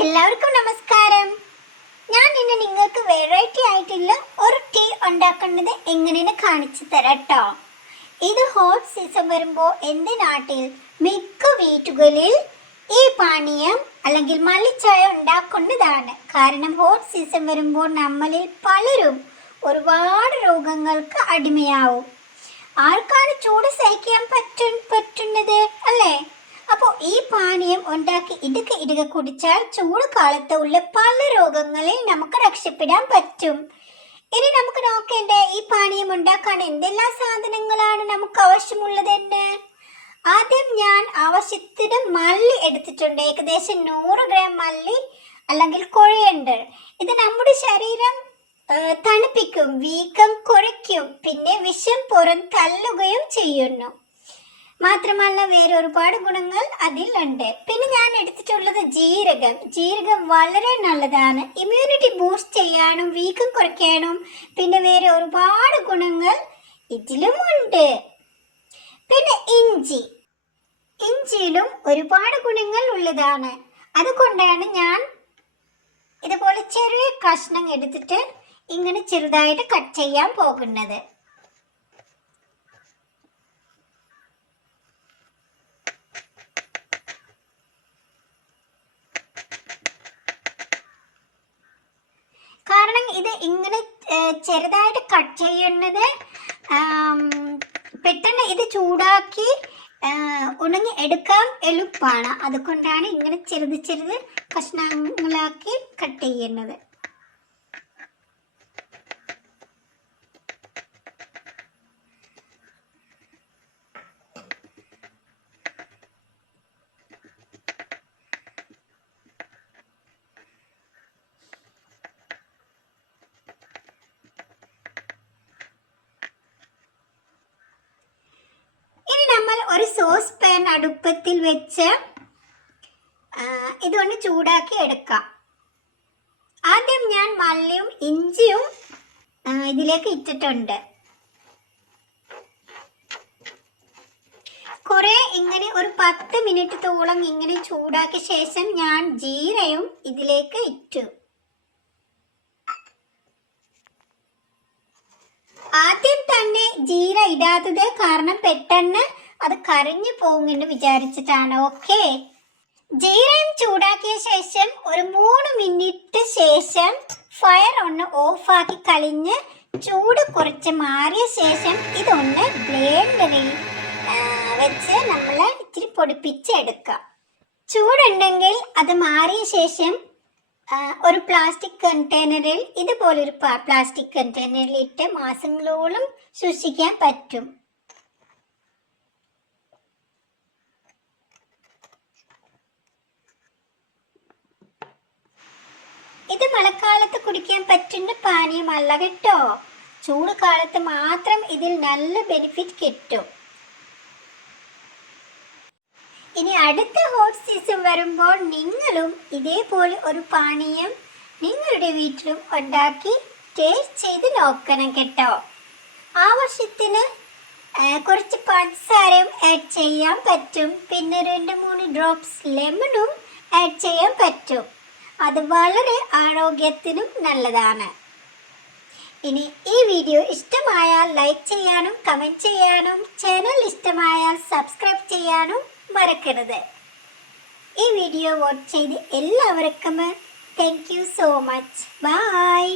എല്ലാവർക്കും നമസ്കാരം. ഞാൻ ഇന്ന് നിങ്ങൾക്ക് വെറൈറ്റി ആയിട്ടുള്ള ഒരു ടീ ഉണ്ടാക്കുന്നത് എങ്ങനെയെന്ന് കാണിച്ചു തരാം ട്ടോ ഇത് ഹോട്ട് സീസൺ വരുമ്പോൾ എന്റെ നാട്ടിൽ മിക്ക വീട്ടുകളിൽ ഈ പാനീയം അല്ലെങ്കിൽ മല്ലിച്ചായ ഉണ്ടാക്കുന്നതാണ്. കാരണം ഹോട്ട് സീസൺ വരുമ്പോൾ നമ്മളിൽ പലരും ഒരുപാട് രോഗങ്ങൾക്ക് അടിമയാവും. ആർക്കാണ് ചൂട് സഹിക്കാൻ പറ്റു പറ്റുന്നത് അല്ലേ? അപ്പോൾ ഈ പാനീയം ഉണ്ടാക്കി ഇടുക്ക് ഇടുക കുടിച്ചാൽ ചൂട് കാലത്ത് ഉള്ള പല രോഗങ്ങളിൽ നമുക്ക് രക്ഷപ്പെടാൻ പറ്റും. ഇനി നമുക്ക് നോക്കേണ്ടേ ഈ പാനീയം ഉണ്ടാക്കാൻ എന്തെല്ലാം സാധനങ്ങളാണ് നമുക്ക് ആവശ്യമുള്ളതെന്ന് ആദ്യം ഞാൻ ആവശ്യത്തിന് മല്ലി എടുത്തിട്ടുണ്ട്. ഏകദേശം നൂറ് ഗ്രാം മല്ലി അല്ലെങ്കിൽ കുഴയുണ്ട്. ഇത് നമ്മുടെ ശരീരം തണുപ്പിക്കും വീക്കം കുറയ്ക്കും. പിന്നെ വിഷം പുറം തള്ളുകയും ചെയ്യുന്നു. മാത്രമല്ല വേറെ ഒരുപാട് ഗുണങ്ങൾ അതിലുണ്ട്. പിന്നെ ഞാൻ എടുത്തിട്ടുള്ളത് ജീരകം. ജീരകം വളരെ നല്ലതാണ്. ഇമ്മ്യൂണിറ്റി ബൂസ്റ്റ് ചെയ്യാനും വീക്കം കുറയ്ക്കാനും പിന്നെ വേറെ ഒരുപാട് ഗുണങ്ങൾ ഇതിലുമുണ്ട്. പിന്നെ ഇഞ്ചി. ഇഞ്ചിയിലും ഒരുപാട് ഗുണങ്ങൾ ഉള്ളതാണ്. അതുകൊണ്ടാണ് ഞാൻ ഇതുപോലെ ചെറിയ കഷ്ണം എടുത്തിട്ട് ഇങ്ങനെ ചെറുതായിട്ട് കട്ട് ചെയ്യാൻ പോകുന്നത് കാരണം ഇത് ഇങ്ങനെ ചെറുതായിട്ട് കട്ട് ചെയ്യുന്നത് പെട്ടെന്ന് ഇത് ചൂടാക്കി ഉണങ്ങി എടുക്കാൻ എളുപ്പമാണ് അതുകൊണ്ടാണ് ഇങ്ങനെ ചെറുത് ചെറുത് കഷ്ണങ്ങളാക്കി കട്ട് ചെയ്യുന്നത് ഇനി നമ്മൾ ഒരു സോസ് പാൻ അടുപ്പത്തിൽ വെച്ച് ഇതൊന്ന് ചൂടാക്കി എടുക്കാം. ആദ്യം ഞാൻ മല്ലിയും ഇഞ്ചിയും ഇതിലേക്ക് ഇട്ടിട്ടുണ്ട്. കുറെ ഇങ്ങനെ ഒരു പത്ത് മിനിറ്റത്തോളം ഇങ്ങനെ ചൂടാക്കിയ ശേഷം ഞാൻ ജീരയും ഇതിലേക്ക് ഇട്ടു. ആദ്യം തന്നെ ജീര ഇടാത്തത് കാരണം പെട്ടെന്ന് അത് കരഞ്ഞു പോകുമെന്ന് വിചാരിച്ചിട്ടാണ് ഓക്കെ ജീരകം ചൂടാക്കിയ ശേഷം ഒരു മൂന്ന് മിനിറ്റ് ശേഷം ഫയർ ഒന്ന് ഓഫാക്കി കളിഞ്ഞ് ചൂട് കുറച്ച് മാറിയ ശേഷം ഇതൊന്ന് ബ്ലേൻഡറിൽ വെച്ച് നമ്മൾ ഇച്ചിരി പൊടിപ്പിച്ചെടുക്കാം ചൂടുണ്ടെങ്കിൽ അത് മാറിയ ശേഷം ഒരു പ്ലാസ്റ്റിക് കണ്ടെയ്നറിൽ ഇതുപോലൊരു പ്ലാസ്റ്റിക് കണ്ടെയ്നറിൽ ഇട്ട് മാസങ്ങളോളം സൂക്ഷിക്കാൻ പറ്റും ഇത് മഴക്കാലത്ത് കുടിക്കാൻ പറ്റുന്ന പാനീയമല്ല കേട്ടോ. ചൂട് കാലത്ത് മാത്രം ഇതിൽ നല്ല ബെനിഫിറ്റ് കിട്ടും. ഇനി അടുത്ത ഹോട്ട് സീസൺ വരുമ്പോൾ നിങ്ങളും ഇതേപോലെ ഒരു പാനീയം നിങ്ങളുടെ വീട്ടിലും ഉണ്ടാക്കി ടേസ്റ്റ് ചെയ്ത് നോക്കണം കേട്ടോ. ആവശ്യത്തിന് കുറച്ച് പഞ്ചസാരയും ആഡ് ചെയ്യാൻ പറ്റും. പിന്നെ രണ്ട് മൂന്ന് ഡ്രോപ്സ് ലെമണും ആഡ് ചെയ്യാൻ പറ്റും. അത് വളരെ ആരോഗ്യത്തിനും നല്ലതാണ്. ഇനി ഈ വീഡിയോ ഇഷ്ടമായാൽ ലൈക്ക് ചെയ്യാനും കമന്റ് ചെയ്യാനും ചാനൽ ഇഷ്ടമായാൽ സബ്സ്ക്രൈബ് ചെയ്യാനും മറക്കരുത്. ഈ വീഡിയോ വാച്ച് ചെയ്ത് എല്ലാവർക്കും thank you so much bye